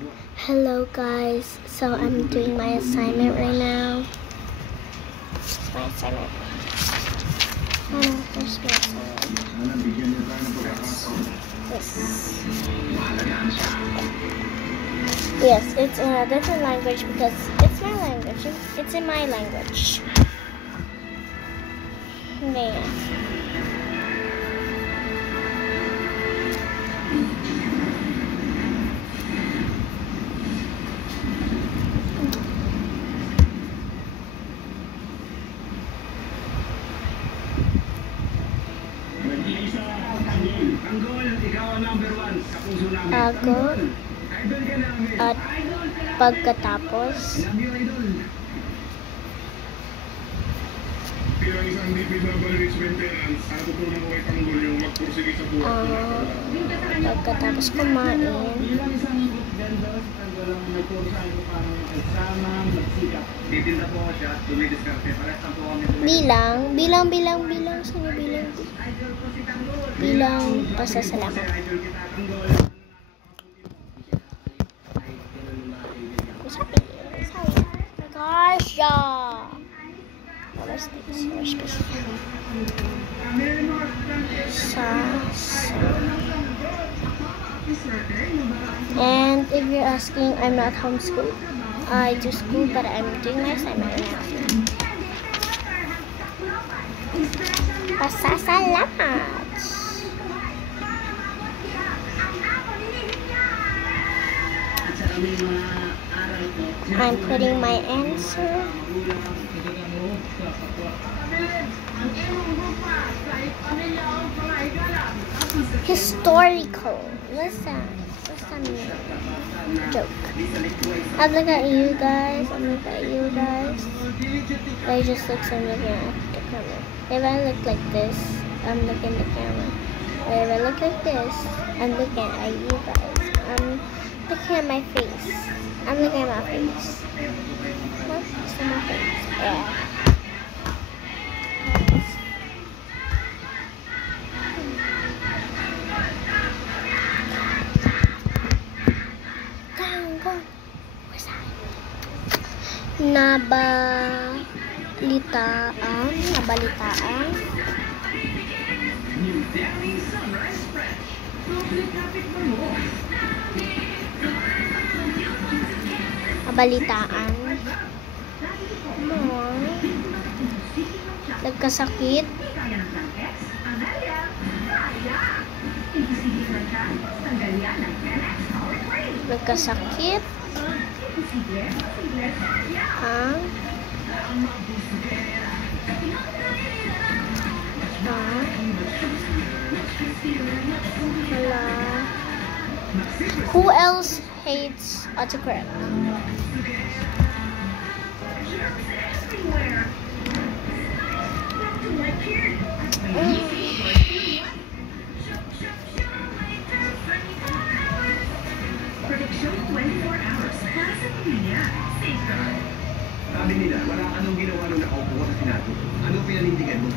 Hello guys, so I'm doing my assignment right now. Where's my assignment? Oh, where's my assignment? Yes, it's in a different language because it's my language. It's in my language. Man. Ako at pagkatapos pagkatapos kumain bilang pasasalamat. Gosh, yeah. And if you're asking, I'm not homeschooled. I do school, but I'm doing my assignment right now. Pasasalamat. I'm putting my answer. Historical. What's that? What's that mean? Joke. I'm looking at you guys. I just look so looking at the camera. If I look like this, I'm looking at the camera. If I look like this, I'm looking at you guys. I'm looking at my face. I'm looking at my face. What? It's on my face. Yeah. Go. Where's that? Nabalitaan. Nagkasakit. Who else hates autocorrect? Sabi nila, wala anong ginawa nung nakaupo ko sa Senado. Anong pinanindigan mo?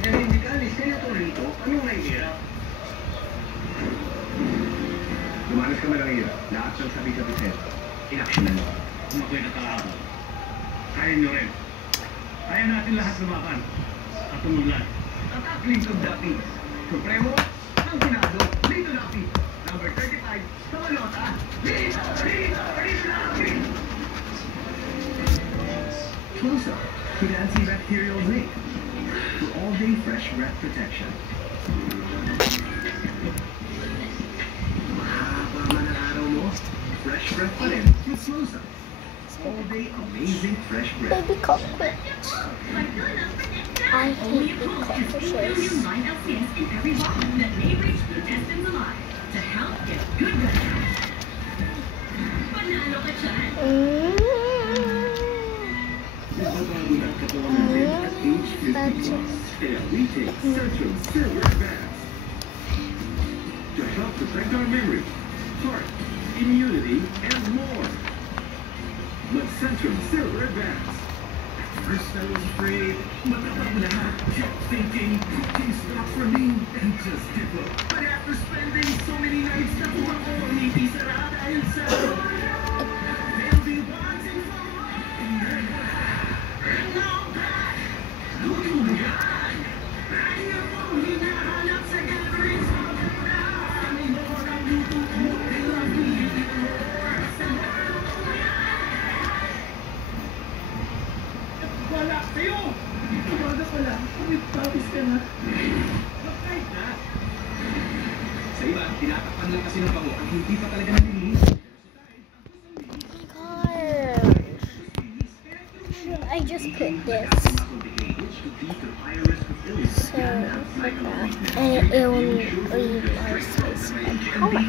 Pinanindigan ni Senator Rito, anong naihirap? Lumanas ka malang hirap. Lahat ng sabi-sabi sa'yo. Inaksyonan mo. Kung ako'y nakakaabot. Kaya nyo rin. Kaya natin lahat lumaban. At tumulan. At lingkod dati. Supremo, ang Senado, Lito Lapi. Number 35, sa Malota. Lito Lapi! Close up with antibacterial zinc for all-day fresh breath protection. Mahaba man ang araw mo, fresh breath pa rin with Close Up. All-day amazing fresh breath. Baby cockroach. I hate big cockroaches. We take Centrum Silver Advance to help protect our memory, heart, immunity, and more. But Centrum Silver Advance. At first I was afraid, but I kept thinking, cooking's not for me, and just give up. But after spending so many nights, nakuha ko ang hindi sarada yung sa I just put this. So, like that. And it will leave our space like color.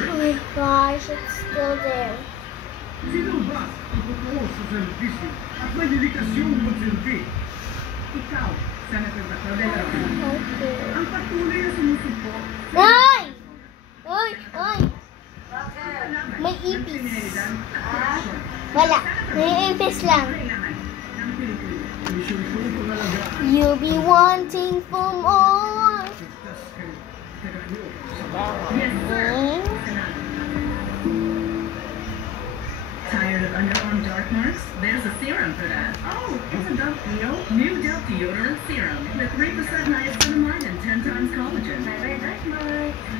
Oh my gosh, it's still there. Sino ba ang totoo sa servisyo at may dedikasyong magsilbi? Ikaw, Senator Bacardella, ang patuloy na sumusupo. Ay! Ay! Ay! May ipis. Wala. May ipis lang. You'll be wanting for more. Tired of underarm dark marks? There's a serum for that. Oh, it's a Dove deal. New Dove deodorant serum with 3% niacinamide and 10 times collagen.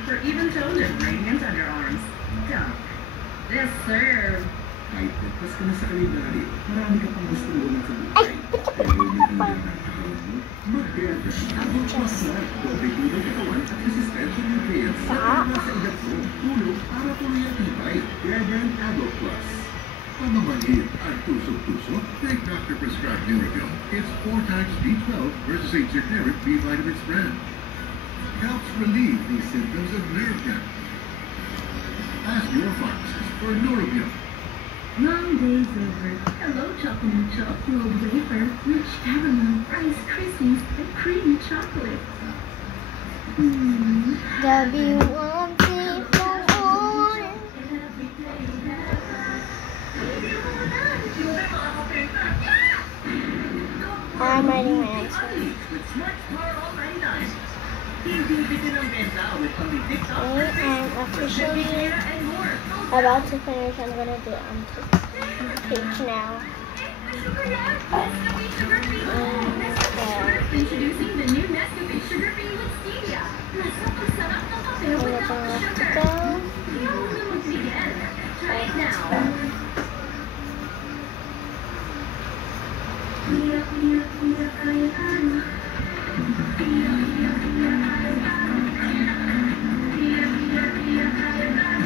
For even-toned and radiant underarms. Dove. Yes, sir. Kahit nagpas ka na sa kalendaryo, marami ka pang gusto mo sa buhay. Pero hindi na nakakaroon mo, mag-Bearden. Ang mas na, doble tulong katawan at resistensya nutrients sa nasa edad mo. Tulong para tuloy ang tibay. Bearden Adult Plus. Pamamanhid at tusok-tusok, take doctor-prescribed Neurobion. It's 4 times B12 versus a generic B vitamin spread. Helps relieve the symptoms of nerve damage. Ask your pharmacist for Neurobion. Long days over. Hello, chocolate chop, rolled wafer, rich caramel, Rice Krispies, and creamy chocolate. There'll be one thing for all. I'm writing my answer. I am officially about to finish. I'm going to do it on page now. Introducing the new Nescafe Sugar Free with Stevia. Try it now.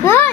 Why?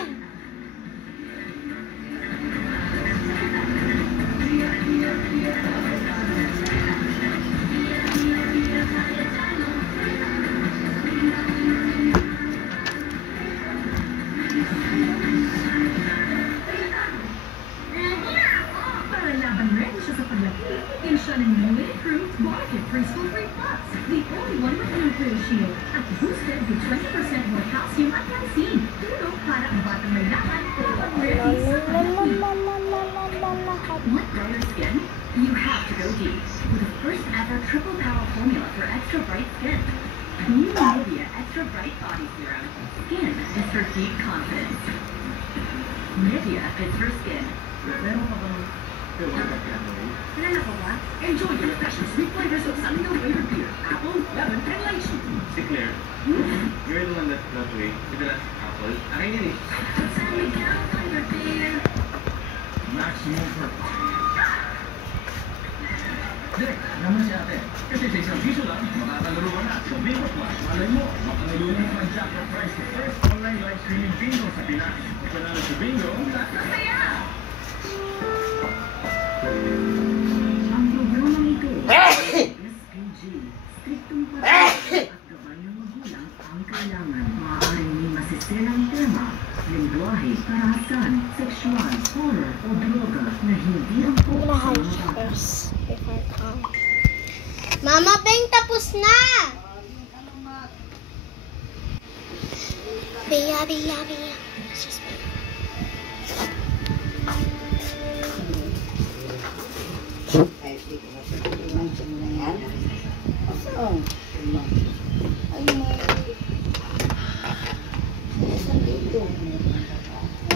Para laban rin siya sa paglaki, yun siya ng newly approved Market Preschool 3 Plus, the only one with nutrient shield at boosted with 20% more calcium at casein. Tulong para ang batang may laman o pag-release. Want brighter skin? You have to go deep with the first ever triple power formula for extra bright skin. New Nivea Extra Bright Body Serum. Skin is for deep confidence. Nivea is for skin. Meron ka bang favorite category? Kilala ko ba? Enjoy the refreshing sweet flavors of some of your favorite beer. Apple, lemon, and lychee. Si Claire, you're the one that way. Ito lang, apple. Akin yun eh. Maximum purpose. Direk, naman si ate. Kasi sa isang piso lang, makakalaro ka na. So, Bingo Plus, malay mo, makalaro na sa jackpot prize sa first online live streaming bingo sa Pinas. Kung panalo sa bingo, Masaya! Ang programang ito, SPG, striktong patay at gabay ng magulang ang kailangan. Maaaring may masisirang tema, lingwahe, karahasan, sexual, horror o droga na hindi ang I'm gonna hide first before I come. Mama Beng, tapos na! Biya, biya, biya. It's just me.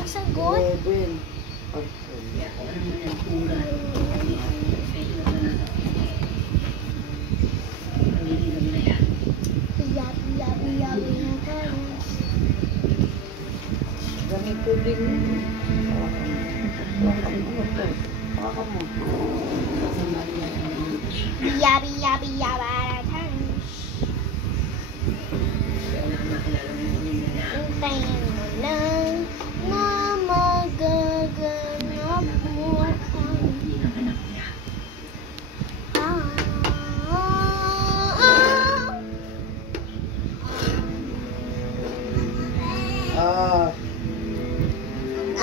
Sagot? Biya, biya, biya, biya, guys. Ganito din yun. Biya, biya, biya, biya, guys. Hintayin mo lang na magaganap mo ang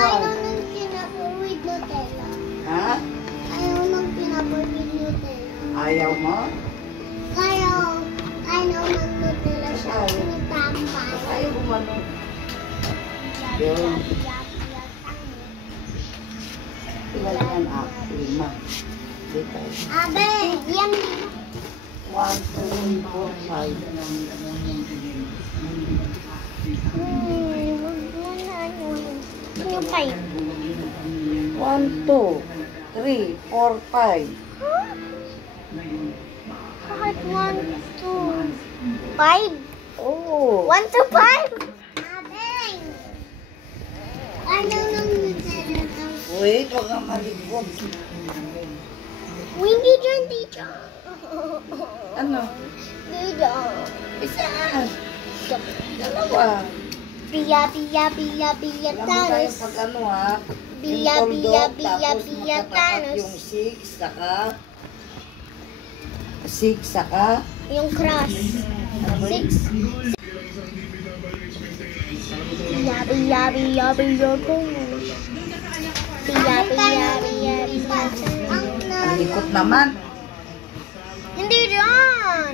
ayaw ng tinapay with Nutella. Ha? Ayaw ng tinapay with Nutella. Ayaw mo? Ayaw ng Nutella siya. Tinapay. Ayaw mo ano? Yun. Ilan yan ah? 5. Dito. Abe, yan. 1, 2, 4, 5. Yung 5. 1, 2, 3, 4, 5. Bakit 1, 2, 5? Oh. 1 to 5? Abeng! Ano nang Nutella daw? Wait, huwag kang malikot. Hindi dyan, dito. Ano? Dito. Isa. Dalawa. Biya, Alam mo tayo Thanos. pag ano ha? Biya, Yung biya, tuldok, biya, tapos biya, makatapat Thanos. yung 6, saka 6, saka Yung cross. 6. Biya, biya, biya, biya, Thanos. Biya, biya, biya, biya, ang likot naman. Hindi dyan.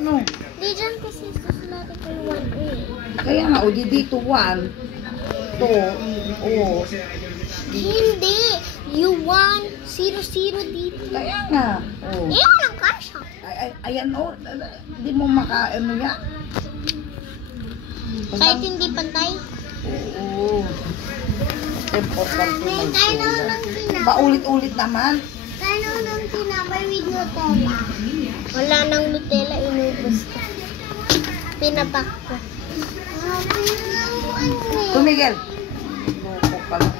Ano? Hindi dyan kasi susulatan ko yung 1A. Kaya nga, o di dito 1, 2, o. Hindi. You 1, 0, 0 dito. Kaya nga, o. Iyon ang kasha. Ayan o, hindi mo maka-ano yan. Kahit hindi pantay. Oo. Importante May tayo magsulat. ng tinapay. Paulit-ulit naman. Tayo ng tinapay with Nutella. Wala nang Nutella, inubos ko. Pinapak ko. Tumigil. Loko ka lang.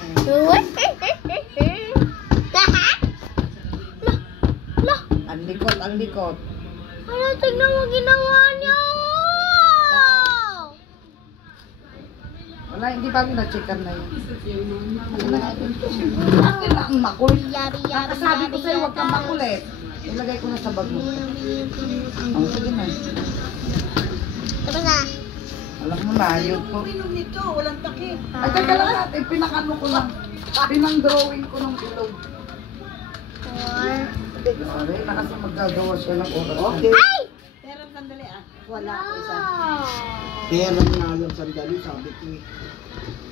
Ang likot, ang likot. Ano, tignan mo ginawa niya. Wala, hindi ba na-checkan na yun? Ano na yun? Akin na ang makulit. Yabi, yabi, Sabi ko yabi, sa'yo, huwag kang yabi. makulit. Ilagay ko na sa bag mo. Ang sige na. Tapos na. Alam mo na, yun po. Ay, teka lang natin, pinakano ko lang. Pinang-drawing ko ng bilog. 4. Sorry, na kasi magagawa siya ng oras. Okay. Ay! Wala ko isa. Wow! Kaya lang nga lang sandali, sabi ko eh.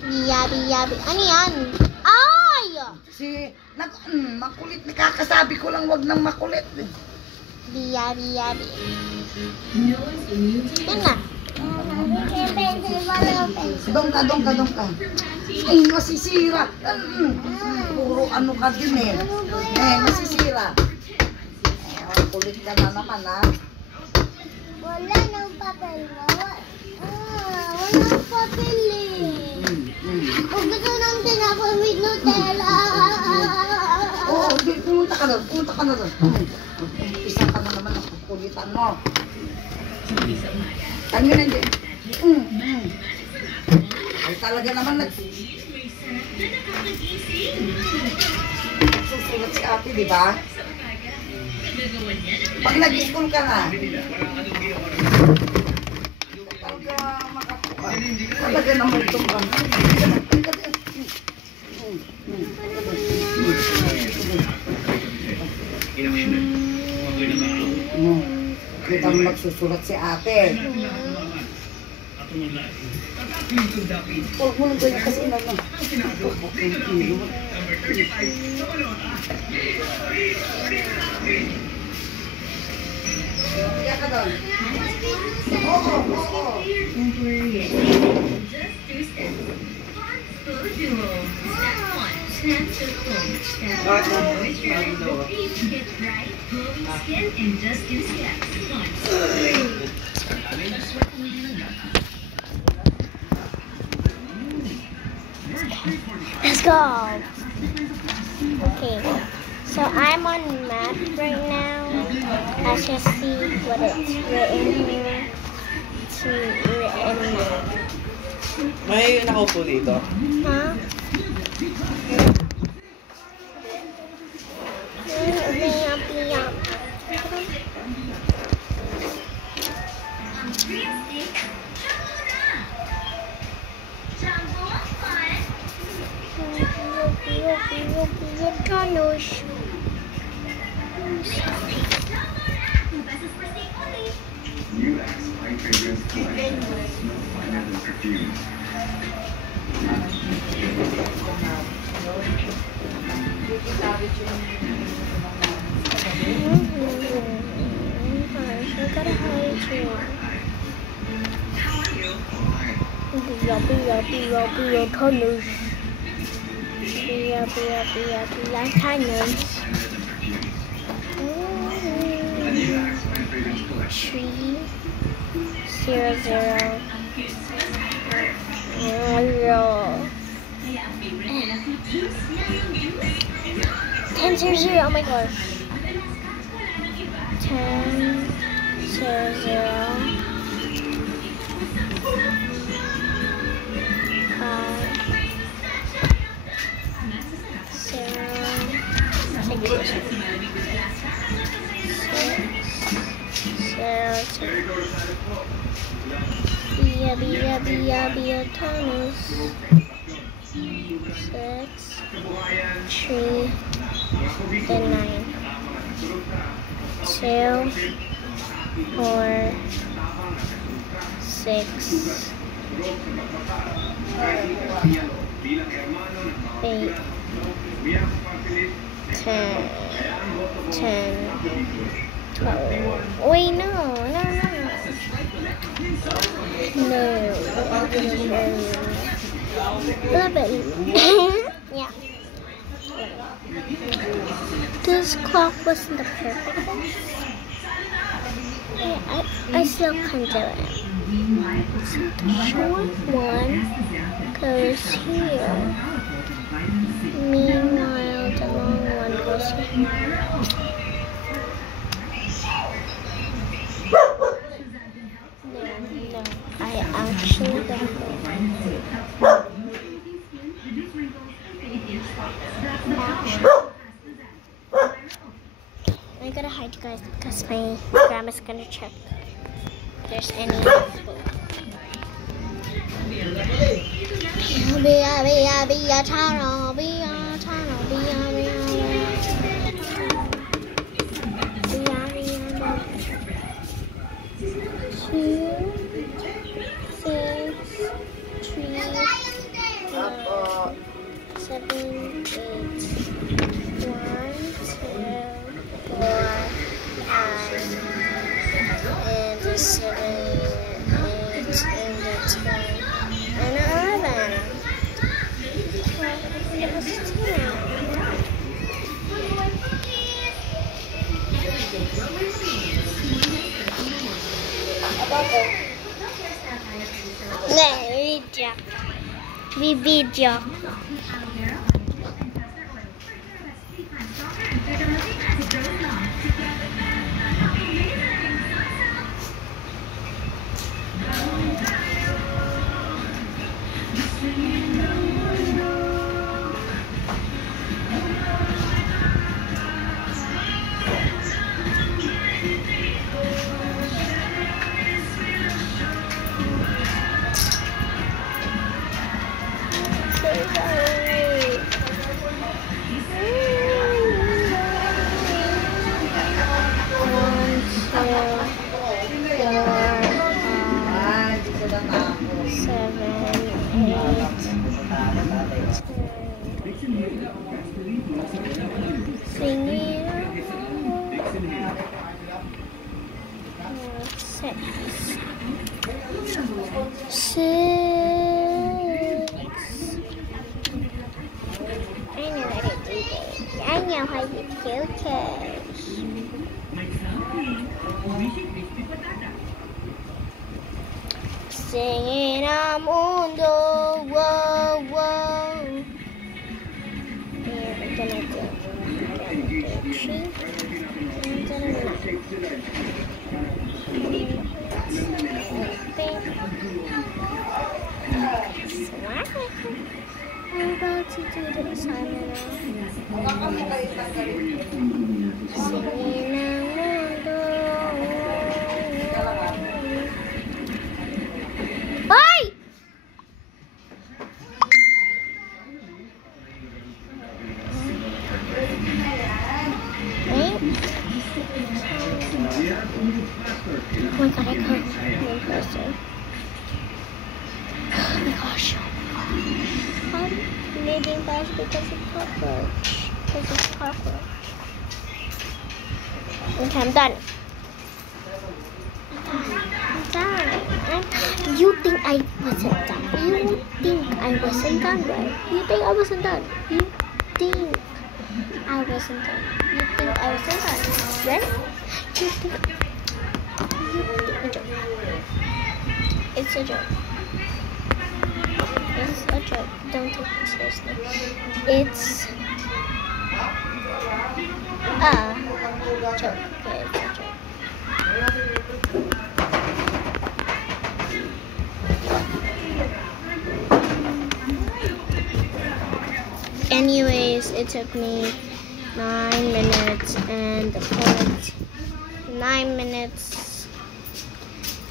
Yabi, yabi. Ano yan? Ay! Kasi, makulit. Nakakasabi ko lang, wag nang makulit. Yabi, yabi. Yan na. Dong ka. Ay, masisira. Puro ano ka din eh. Masisira. Kulit ka na naman ha. Wala nang papel. Walang papel eh. Kung gusto nang tinapay with Nutella. Oo, pumunta ka na doon. Isa ka na naman ang kukulitan mo. Kanina hindi. Ay talaga naman susulat si ate, di ba? Pag nag-school ka na, talaga makakuha. Talaga naman itong kita mo magsusulat si ate. Huwag mo lang ganyan kasi naman. Kaya ka doon. Oo. Don't worry. Just 2 steps. Food duo. Step 1. Snap to foam. Step 2. Moisturize the face. Get bright, glowing skin in just 2 steps. 1, 2, 3. Let's go. Okay. So I'm on math right now. Let's just see what it's written here. It's written May nakaupo dito. Ha? Tanos. New Axe Fine Fragrance Collection. Smell finer than perfume. I gotta hide you. Be Tanos. Be Tanos. The New Axe Fine Fragrance Collection. 300. 1000. Oh my gosh. 1000. 5, Tanos. 6, 3, then 9, 2, 4, 6, 8, 10, 12. Wait, no. 11. Yeah. This clock wasn't the perfect one. Yeah, I still can do it. So the short one goes here. Meanwhile, the long one goes here. No, I actually don't. I gotta hide you guys because my grandma's gonna check if there's any food. Be a channel, be a channel, be video. I know how you do this. Singing a mundo, whoa, whoa. Yeah, we're gonna do 3, and then 9. I'm about to do the sana now. Singing ang mundo. Ay! Wait. Oh my god, I can't move closer. Oh my gosh. I'm moving fast because of cockroach. Because of cockroach. Okay, I'm done. I'm done. You think I wasn't done? You think I wasn't done, right? You think I wasn't done? You think I wasn't done? You think I wasn't done? Right? You think a joke. It's a joke. It's a joke. Don't take it seriously. It's a joke. Okay, it's a joke. Anyways, it took me 9 minutes and 9 minutes.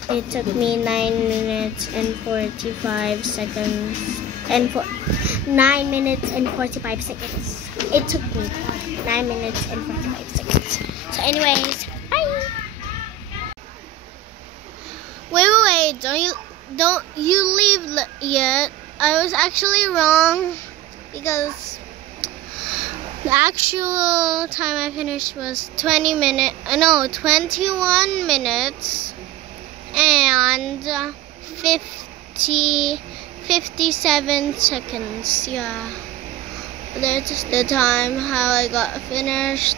It took me 9 minutes and 45 seconds. 9 minutes and 45 seconds. It took me 9 minutes and 45 seconds. So anyways, bye. Wait, don't you leave yet. I was actually wrong because the actual time I finished was 21 minutes and 57 seconds. Yeah, that's the time how I got finished,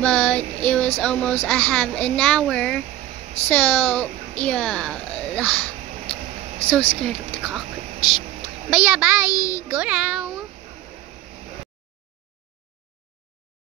but it was almost a half an hour. So yeah, so scared of the cockroach. But yeah, bye. Go now.